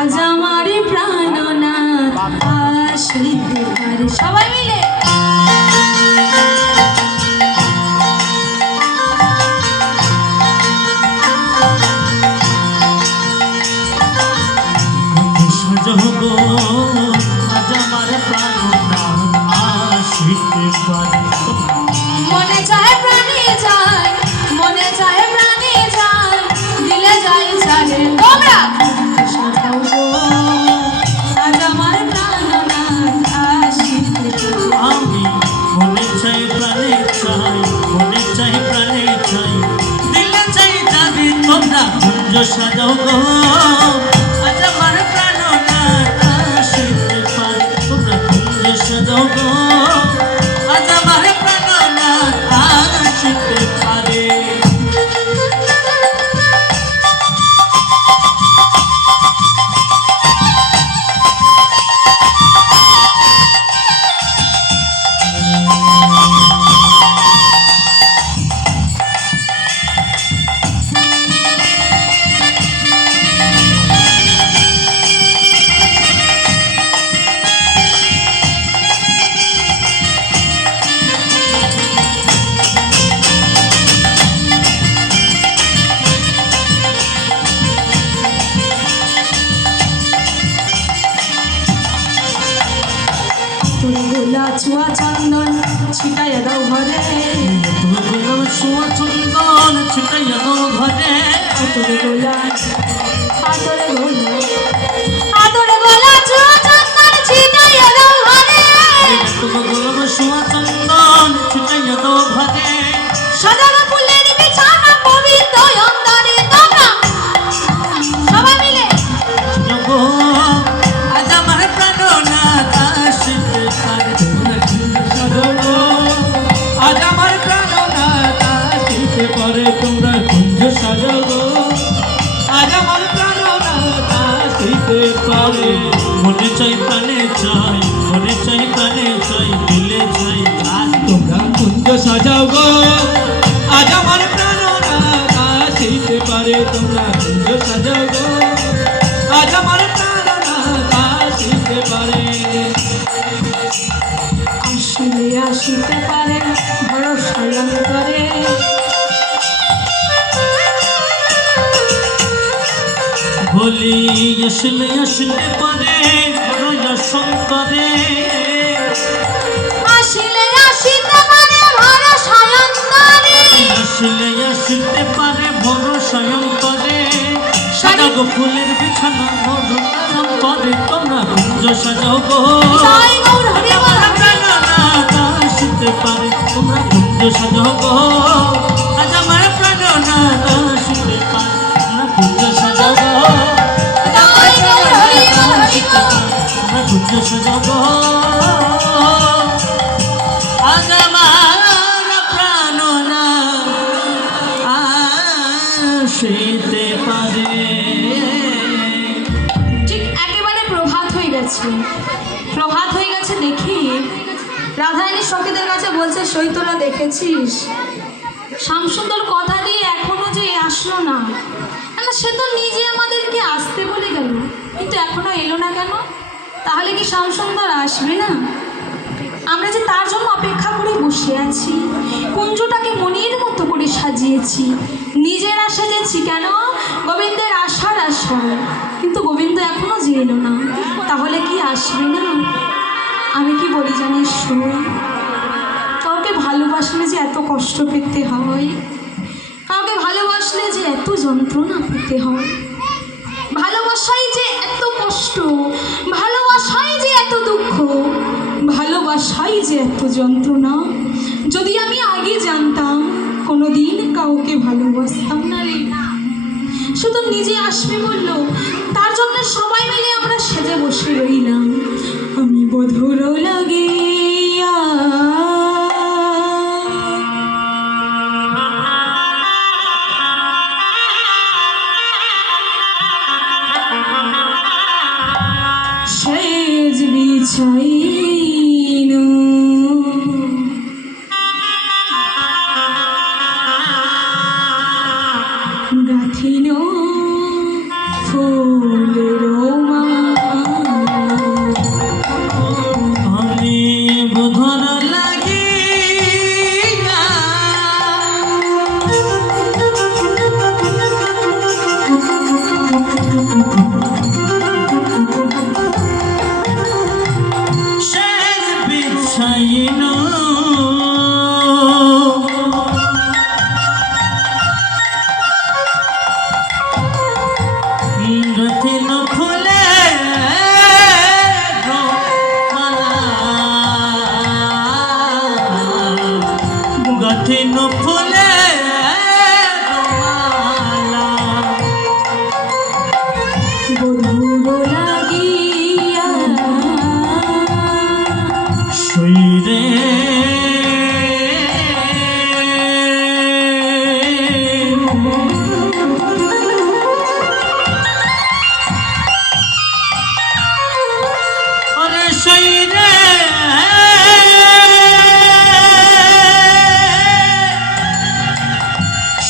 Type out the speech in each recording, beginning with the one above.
আজ আমার প্রাণনাথ আসিতে পারে। সবাই মিলে মনে চায় প্রাণে যায়, মনে চায় প্রাণে যায়, দিলে যায় চালে তোমরা সাজাও গো আজ আমার প্রাণনাথ আসিতে পারে। আমি মনে চাই প্রাণে চাই, মনে চাই প্রাণে চাই, দিলে চাই যাবি তোমরা কুঞ্জ সাজাও গো আজ আমার প্রাণনাথ আসিতে পারে। তোমরা কুঞ্জ সাজাও গো আজ আমার প্রাণনাথ আসিতে পারে। গোলা চুয়া চন্দন ছিটাইয়া দাও ঘরে, সোয়া চন্দন ছিটাইয়া দাও ঘরে। আতরে গোলা আতরে গোলা আতরে গোলা চুয়া চন্দন ছিটাইয়া দাও ঘরে, সোয়া চন্দন ছিটাইয়া দাও ঘরে। সাজানো ফুলের বিছানা পবিত্র অন্তরে তোমরা সবাই মিলে জগো আজ আমার প্রাণনাথ আসিতে পারে। তোমরা কুঞ্জ সাজাও আজ আমার প্রাণনাথ আসিতে পারে। তোমরা কুঞ্জ সাজাও আজ আমার প্রাণনাথ আসিতে পারে। মনে চাই প্রাণে চাই, মনে চাই প্রাণে চাই, দিলে চাই আজ তোমরা কুঞ্জ সাজাও গো আজ আমার প্রাণনাথ আসিতে পারে। তোমরা কুঞ্জ সাজাও গো আজ আমার প্রাণনাথ আসিতে পারে। আসলে আসিতে পারে ভরসা অন্তরে, বলি আসলে আসলে পারে বড় শঙ্করে। আসলে আসিতে পারে ভরসা অন্তরে, আসলে আসতে পারে ভরসা অন্তরে। সাজাগো ফুলের বিছানা মরণ করে। তোমরা কুঞ্জ সাজাও গো জয় গৌর হরি বল। প্রাণনাথ আসিতে পারে। তোমরা কুঞ্জ সাজাও গো আজ আমার প্রাণনাথ আসিতে পারে। তোমরা কুঞ্জ সাজাও গো জয় গৌর হরি বল হরি বল। তোমরা কুঞ্জ সাজাও গো আজ আমার প্রাণনাথ আসিতে পারে। ঠিক একেবারে প্রভাত হয়ে গেছে, প্রভাত হয়ে গেছে দেখি রাধারানী সখীদের কাছে বলছে সৈতলা দেখেছিস শ্যামসুন্দর কথা দিয়ে এখনো যে আসলো না, না সে তো নিজে আমাদেরকে আসতে বলে গেল কিন্তু এখনো এলো না কেন? তাহলে কি শ্যামসুন্দর আসবে না? আমরা যে তার জন্য অপেক্ষা করে বসে আছি, কুঞ্জটাকে মনের মতো করে সাজিয়েছি, নিজেরা সেজেছি কেন? গোবিন্দের আশার আশায়, কিন্তু গোবিন্দ এখনো যে এলো না, তাহলে কি আসবে না? আমি কি বলি জানিস শোন, কাউকে ভালোবাসলে যে এত কষ্ট পেতে হয়, কাউকে ভালোবাসলে যে এত যন্ত্রণা পেতে হয়, ভালোবাসাই যে এত কষ্ট, ভালোবাসাই যে এত দুঃখ, ভালোবাসাই যে এত যন্ত্রণা। যদি আমি আগে জানতাম কোনোদিন কাউকে ভালোবাসতাম না রে। শুধু নিজে আসবে বললো, তার জন্য সবাই মিলে আমরা সেজে বসে রইলাম। আমি বধুর লাগে সেজ বিছাইন গাথিন ফুলের রঘুর লাগিয়া শৈরে ওরে শৈরে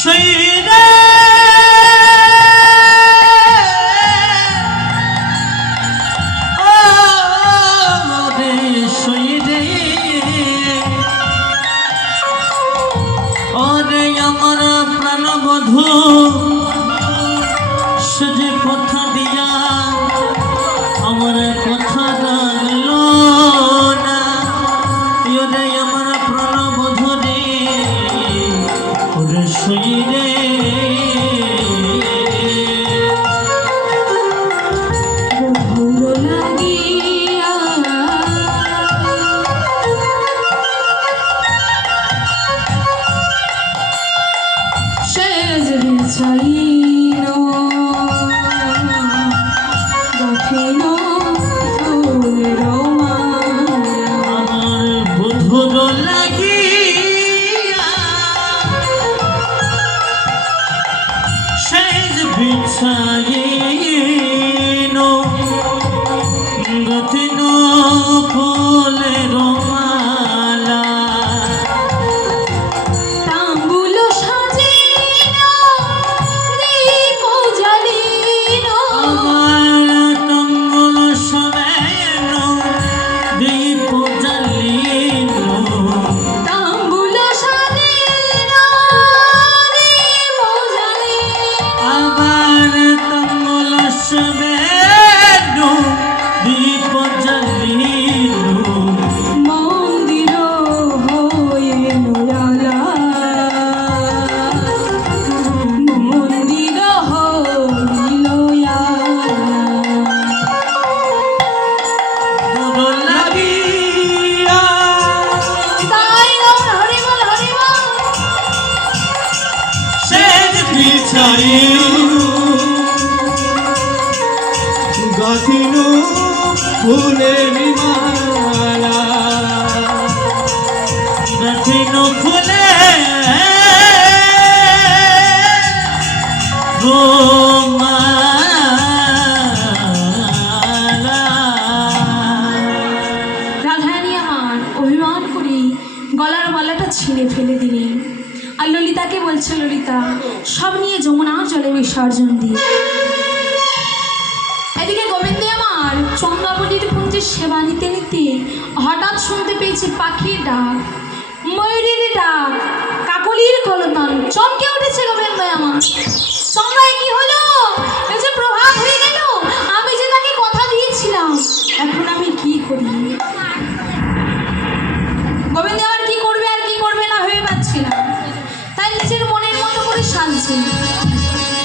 শৈরে ওরে শৈরে ওরে আমার প্রাণবধূ সে যে কথা দিয়া আমার কথা রাখলো না ওরে আমার প্রাণবধূ রে ওরে শৈরে রঘুর লাগিয়া সেজ বিছাইল দক্ষিণ ফুলের মালা আমার বধুর লাগিয়া সেজ বিছাইন গতিন ফুলের মালা তাম্বুল সাজিল দীপ জ্বালিল আমার তঙ্গল সবেন দীপ জ্বালিল তাম্বুল সাজিল দীপ জ্বালিল আবার তঙ্গল সবেন দীপ জ্বালিল মন্দির হয়ে নয়ালা মন্দির হইল বড় লাগিয়া তাই হরিবল হরিবল সেজ বিছাইল গাথিন ফুলের মালা গাথিন ফুলে মালা রাধারানী আমার অভিমান করে গলার মালাটা ছিঁড়ে ফেলে দিলেন আর ললিতাকে বলছে ললিতা সব নিয়ে যমুনার জলে বিসর্জন দিয়ে এদিকে গোবিন্দে আমার চন্দ্রাবলীর কুঞ্জের সেবা নিতে নিতে হঠাৎ শুনতে পেয়েছে পাখির ডাক ময়ূরের ডাক কাকলির কলতান চমকে উঠেছে গোবিন্দে আমার চন্দ্রায় কি হলো এই যে প্রভাত হয়ে গেল আমি যে তাকে কথা দিয়েছিলাম এখন আমি কি করি গোবিন্দ আবার কি করবে আর কি করবে না ভেবে পাচ্ছি না তাই নিজের মনের মতো করে সাজছে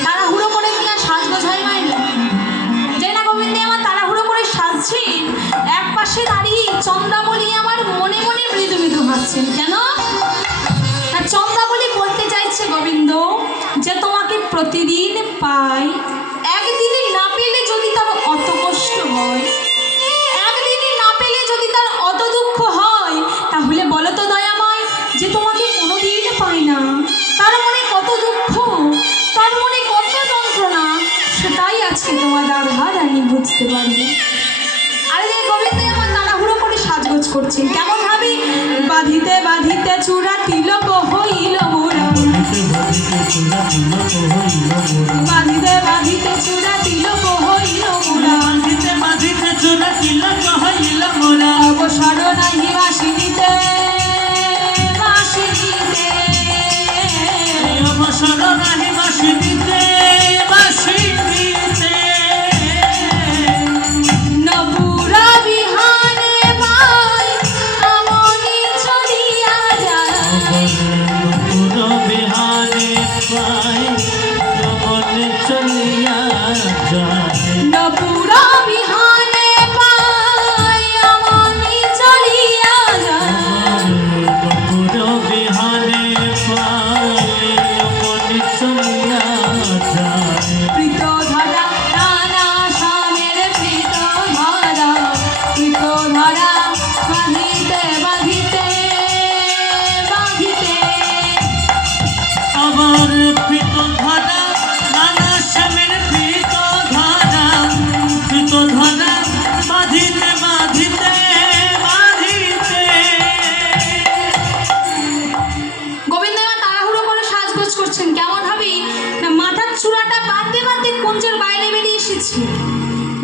তাড়াহুড়ো করে কি আর সাজগোজ হয় মাইল যে না গোবিন্দে আমার তাড়াহুড়ো করে সাজছে এক পাশে দাঁড়িয়ে চন্দ্রাবলী আমার মনে মনে মৃদু মৃদু হাসছেন কেন আর চন্দ্রাবলী বলতে চাইছে গোবিন্দ যে তোমাকে প্রতিদিন পাই একদিনে না পেলে যদি তার অত কষ্ট হয় একদিনে না পেলে যদি তার অত দুঃখ হয় তাহলে বলো তো দয়াময় যে তোমাকে কোনোদিন পাই না তার মনে কত দুঃখ তার মনে কত যন্ত্রণা সেটাই আজকে তোমার রাধারানী বুঝতে পারবে আরে গোবিন্দ আমার তাড়াহুড়ো করে সাজগোজ করছেন কেমন ভাবে বাঁধিতে বাঁধিতে চূড়া তিলক হইল মোরা বাঁধিতে বাঁধিতে চূড়া তিলক হইল মোরা বাঁধিতে বাঁধিতে চূড়া তিলক হইল মোরা অবসর নাহি বাসিনিতে বাসিনিতে অবসর নাহি বাসি দিতে বাসি দিতে নপুরা বিহানে পাই আমনি চলিয়া যায় পুরো বিহারে পাই মন চলিয়া যায় নপুরা বিহানে পাই আমনি চলিয়া যায় পুরো বিহারে পাই মন চলিয়া যায় প্রীত ধরা রানা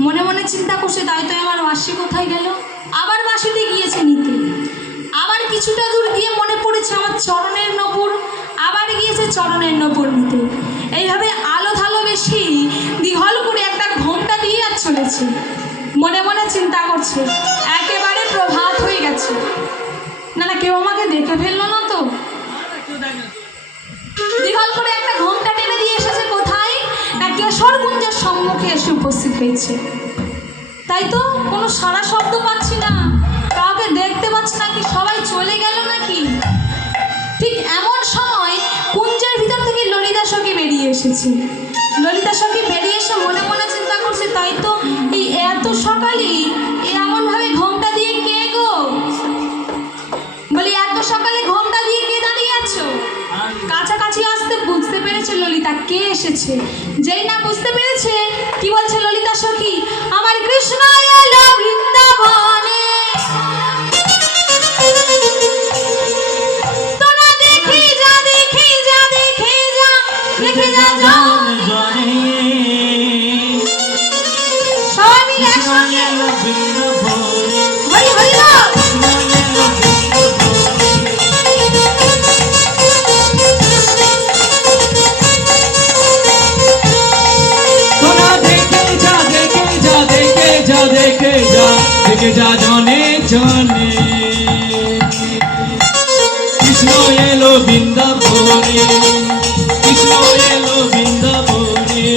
মনে মনে চিন্তা করছে তাই তো আমার মাসি কোথায় গেল, আবার মাসিটি গিয়েছে নিতে। আবার কিছুটা দূর গিয়ে মনে পড়েছে আমার চরণের নপুর, আবার গিয়েছে চরণের নপুর নিতে। এইভাবে আলো ধালো বেশি দিহল করে একটা ঘোমটা দিয়ে আর চলেছে। মনে মনে চিন্তা করছে একেবারে প্রভাত হয়ে গেছে, না না কেউ আমাকে দেখে ফেললো না তো। দিঘল করে একটা ঘোমটা টেনে দিয়ে এসেছে কোথায়, না কেশরকুঞ্জের সম্মুখে এসে উপস্থিত হয়েছে। তাই তো কোনো সারা শব্দ পাচ্ছি না, কাউকে দেখতে পাচ্ছি না, কি সবাই চলে গেল নাকি। ঠিক এমন সময় কুঞ্জের ভিতর থেকে ললিতা সখী বেরিয়ে এসেছে। ললিতা সখী বেরিয়ে এসে মনে মনে চিন্তা করছে তাই তো এই এত সকালে এমনভাবে ঘোমটা দিয়ে কে গো, বলি এত সকালে ঘোমটা দিয়ে কে দাঁড়িয়ে আছো। কাছাকাছি আসতে বুঝতে পেরেছে ললিতা কে এসেছে। যেই না বুঝতে পেরেছে কি বলছে ললিতা সখী, আমার কৃষ্ণ এলো বৃন্দাবনে, তোরা দেখে যা দেখে যা দেখে যা দেখে যা জনে। সবাই মিলে একসঙ্গে হরি হরি বল। দেখে যা জনে জনে, কৃষ্ণ এলো বৃন্দাবনে, কৃষ্ণ এলো বৃন্দাবনে।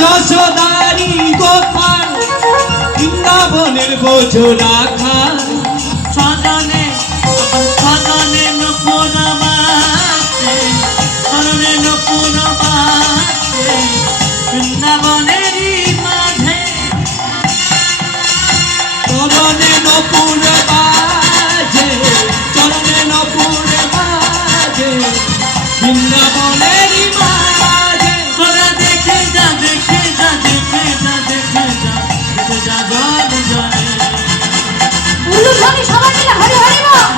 যশোদারি গোপাল বৃন্দাবনের বোঝ রাখা, সজনে সজনে নপুর বাজে, সজনে নপুর বাজে বৃন্দাবনেরই মাঝে, চরণে নপুর বাজে, চরণে নপুর বাজে বৃন্দাবনেরই মাঝে। তোরা দেখে যা দেখে যা দেখে যা দেখে যা দেখে যা জল জলে। উলুধ্বনি সবাই মিলে হরি হরি বল।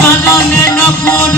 চরণে নপুর